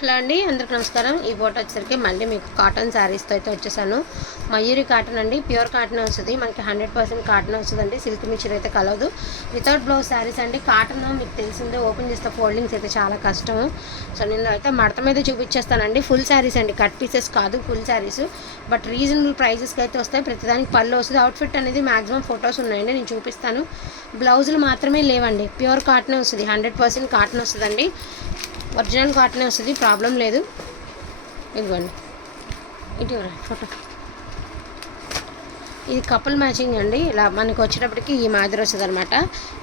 Hello అండి అందరికి నమస్కారం. ఈ ఫోటో వచ్చేసరికి మళ్ళీ మీకు కాటన్ శారీస్తో అయితే వచ్చేసాను. మయూరి కాటన్ అండి ప్యూర్ కాటన్ వస్తుంది. మనకి హండ్రెడ్ పర్సెంట్ కాటన్ వస్తుందండి. సిల్క్ మిక్చర్ అయితే కలవదు. వితౌట్ బ్లౌజ్ శారీస్ అండి కాటన్ మీకు తెలిసిందే ఓపెన్ చేస్తే ఫోల్డింగ్స్ అయితే చాలా కష్టము. సో నేను అయితే మడత మీద చూపించేస్తానండి. ఫుల్ శారీస్ అండి. కట్ పీసెస్ కాదు ఫుల్ శారీస్ బట్ రీజనబుల్ ప్రైజెస్కి అయితే వస్తాయి. ప్రతిదానికి పళ్ళు వస్తుంది. అవుట్ఫిట్ అనేది మాక్సిమం ఫొటోస్ ఉన్నాయండి. నేను చూపిస్తాను. బ్లౌజులు మాత్రమే లేవండి. ప్యూర్ కాటన్ వస్తుంది. హండ్రెడ్ పర్సెంట్ కాటన్ వస్తుందండి. ఒరిజినల్ కాటనే వస్తుంది ప్రాబ్లం లేదు. ఇదిగోండి. ఇటు ఫోటో. ఇది కపుల్ మ్యాచింగ్ అండి. ఇలా మనకు వచ్చేటప్పటికి ఈ మాదిరి వస్తుంది అనమాట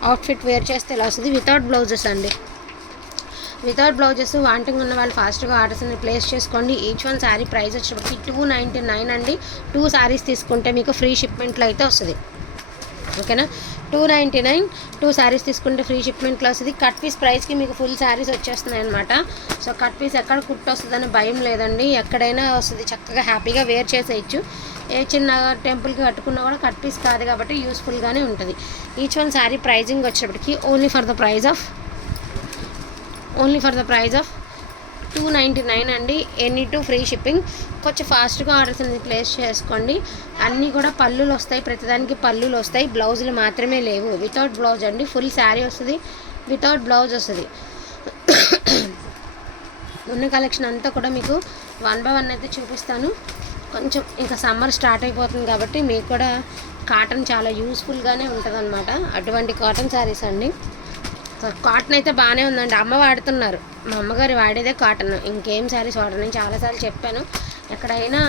అవుట్ఫిట్ వేర్ చేస్తే ఇలా వస్తుంది. వితౌట్ బ్లౌజెస్ అండి. వితౌట్ బ్లౌజెస్ వాంటింగ్ ఉన్న వాళ్ళు ఫాస్ట్గా ఆర్డర్స్ని ప్లేస్ చేసుకోండి. ఈచ్ వన్ శారీ ప్రైస్ వచ్చేటప్పటికి టూ నైంటీ నైన్ అండి. టూ శారీస్ తీసుకుంటే మీకు ఫ్రీ షిప్మెంట్లో అయితే వస్తుంది. ఓకేనా? Two ninety nine two saris తీసుకుంటే ఫ్రీ షిప్మెంట్లో వస్తుంది కట్ పీస్ ప్రైస్కి మీకు ఫుల్ శారీస్ వచ్చేస్తున్నాయి అనమాట సో కట్ పీస్ ఎక్కడ కుట్టు వస్తుందని భయం లేదండి. ఎక్కడైనా వస్తుంది. చక్కగా హ్యాపీగా వేర్ చేసేయచ్చు. ఏ చిన్న టెంపుల్కి కట్టుకున్నా కూడా కట్ పీస్ కాదు కాబట్టి యూస్ఫుల్గానే ఉంటుంది. ఈచ్ వన్ శారీ ప్రైజింగ్ వచ్చేటప్పటికి only for the price of only for the price of two ninety nine అండి. Any two free shipping. కొంచెం ఫాస్ట్గా ఆర్డర్స్ అనేది ప్లేస్ చేసుకోండి. అన్నీ కూడా పళ్ళులు వస్తాయి. ప్రతిదానికి పళ్ళులు వస్తాయి. బ్లౌజులు మాత్రమే లేవు. వితౌట్ బ్లౌజ్ అండి. ఫుల్ శారీ వస్తుంది. వితౌట్ బ్లౌజ్ వస్తుంది. ఉన్న కలెక్షన్ అంతా కూడా మీకు వన్ బై వన్ అయితే చూపిస్తాను. కొంచెం ఇంకా సమ్మర్ స్టార్ట్ అయిపోతుంది కాబట్టి మీకు కూడా కాటన్ చాలా యూస్ఫుల్గానే ఉంటుంది అనమాట అటువంటి కాటన్ శారీస్ అండి. కాటన్ అయితే బాగానే ఉందండి. అమ్మ వాడుతున్నారు. మా అమ్మగారు వాడేదే కాటన్. ఇంకేం శారీస్ వాడను నేను చాలాసార్లు చెప్పాను. ఎక్కడైనా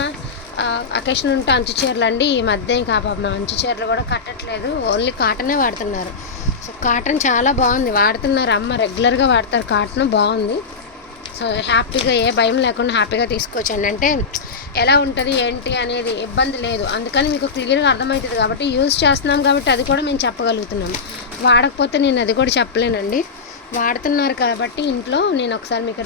అకేషన్ ఉంటే అంచు చీరలు అండి ఈ మధ్య ఇంకా మా అంచు చీరలు కూడా కట్టట్లేదు. ఓన్లీ కాటనే వాడుతున్నారు. సో కాటన్ చాలా బాగుంది. వాడుతున్నారు. అమ్మ రెగ్యులర్గా వాడతారు. కాటన్ బాగుంది. సో హ్యాపీగా ఏ భయం లేకుండా హ్యాపీగా తీసుకోవచ్చండి. అంటే ఎలా ఉంటుంది ఏంటి అనేది ఇబ్బంది లేదు. అందుకని మీకు క్లియర్గా అర్థమవుతుంది కాబట్టి యూజ్ చేస్తున్నాం కాబట్టి అది కూడా మేము చెప్పగలుగుతున్నాం. వాడకపోతే నేను అది కూడా చెప్పలేనండి. వాడుతున్నారు కాబట్టి ఇంట్లో నేను ఒకసారి మీకు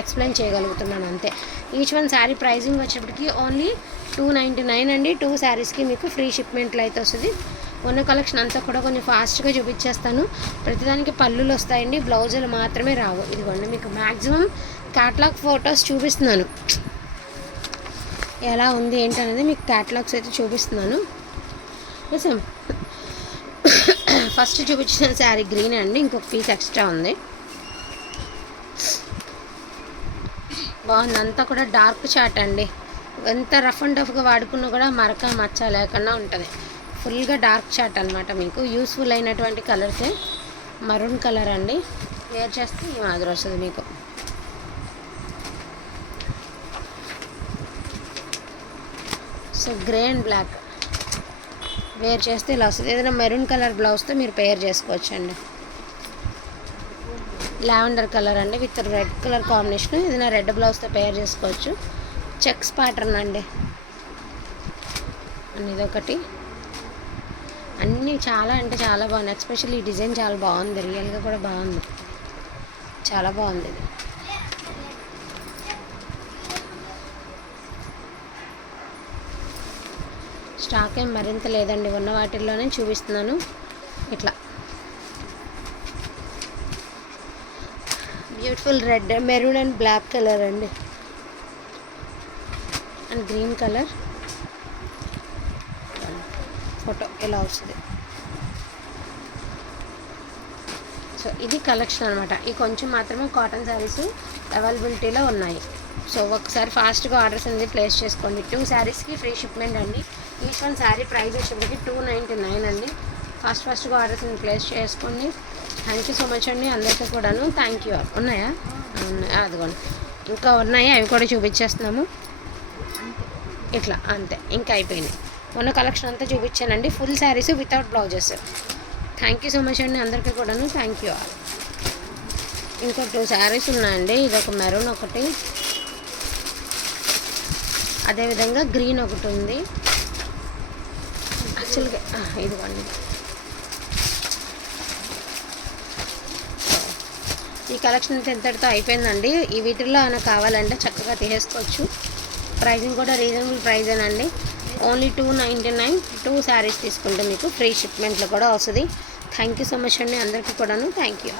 ఎక్స్ప్లెయిన్ చేయగలుగుతున్నాను అంతే. ఈచ్ వన్ శారీ ప్రైజింగ్ వచ్చేప్పటికి ఓన్లీ టూ నైంటీ నైన్ అండి. టూ శారీస్కి మీకు ఫ్రీ షిప్మెంట్లు అయితే వస్తుంది. ఉన్న కలెక్షన్ అంతా కూడా కొంచెం ఫాస్ట్గా చూపించేస్తాను. ప్రతిదానికి పళ్ళులు వస్తాయండి బ్లౌజులు మాత్రమే రావు. ఇదిగోండి మీకు మ్యాక్సిమం క్యాటలాగ్ ఫొటోస్ చూపిస్తున్నాను. ఎలా ఉంది ఏంటనేది మీకు క్యాటలాగ్స్ అయితే చూపిస్తున్నాను. నిజం ఫస్ట్ చూపించిన శారీ గ్రీన్ అండి ఇంకొక పీస్ ఎక్స్ట్రా ఉంది. బాగుంది అంతా కూడా డార్క్ చాట్ అండి. ఎంత రఫ్ అండ్ టఫ్గా వాడుకున్నా కూడా మరక మచ్చ లేకుండా ఉంటుంది. ఫుల్గా డార్క్ చాట్ అనమాట మీకు. యూస్ఫుల్ అయినటువంటి కలర్సే మరూన్ కలర్ అండి. వేర్ చేస్తే ఈ మాదిరి వస్తుంది మీకు. So grey and black. Wear చేస్తే ఇలా వస్తుంది. ఏదైనా మెరూన్ కలర్ బ్లౌజ్తో మీరు పేర్ చేసుకోవచ్చండి. లావెండర్ కలర్ అండి విత్ రెడ్ కలర్ కాంబినేషన్. ఏదైనా రెడ్ బ్లౌజ్తో పేర్ చేసుకోవచ్చు. చెక్స్ ప్యాటర్న్ అండి. ఇది ఒకటి అన్నీ చాలా అంటే చాలా బాగుంది ఎస్పెషల్లీ ఈ డిజైన్ చాలా బాగుంది. రియల్గా కూడా బాగుంది. చాలా బాగుంది ఇది. స్టాక్ ఏం మరింత లేదండి. ఉన్న వాటిల్లోనే చూపిస్తున్నాను. ఇట్లా. Beautiful red maroon and black colour అండి. అండ్ గ్రీన్ కలర్ ఫోటో ఇలా వస్తుంది? సో ఇది కలెక్షన్ అనమాట ఈ కొంచెం మాత్రమే కాటన్ శారీస్ అవైలబిలిటీలో ఉన్నాయి. సో ఒకసారి ఫాస్ట్గా ఆర్డర్స్ అనేది ప్లేస్ చేసుకోండి. టూ శారీస్కి ఫ్రీ షిప్మెంట్ అండి. ఈచ్ వన్ శారీ ప్రైస్ వచ్చేప్పటికి టూ నైంటీ నైన్ అండి. ఫాస్ట్ ఫాస్ట్గా ఆర్డర్స్ ప్లేస్ చేసుకోండి. థ్యాంక్ యూ సో మచ్ అండి. అందరికీ కూడాను థ్యాంక్ యూ ఉన్నాయా? అదిగోండి. ఇంకా ఉన్నాయి? అవి కూడా చూపించేస్తున్నాము. ఇట్లా అంతే. ఇంకా అయిపోయినాయి. ఉన్న కలెక్షన్ అంతా చూపించానండి. Full saris without blouses. Thank you so much అండి అందరికీ కూడాను. Thank you all. ఇంకో టూ శారీస్ ఉన్నాయండి. ఇది ఒక మెరూన్ ఒకటి. అదేవిధంగా గ్రీన్ ఒకటి ఉంది. యాక్చువల్గా ఇదిగోండి. ఈ కలెక్షన్ అయితే ఎంతటితో అయిపోయిందండి. ఈ వీటిల్లో ఏమైనా కావాలంటే చక్కగా తీసేసుకోవచ్చు. ప్రైజింగ్ కూడా reasonable ప్రైజేనండి. Only two ninety nine two saris తీసుకుంటే మీకు ఫ్రీ షిప్మెంట్లో కూడా వస్తుంది. థ్యాంక్ యూ సో మచ్ అండి. అందరికీ కూడాను థ్యాంక్ యూ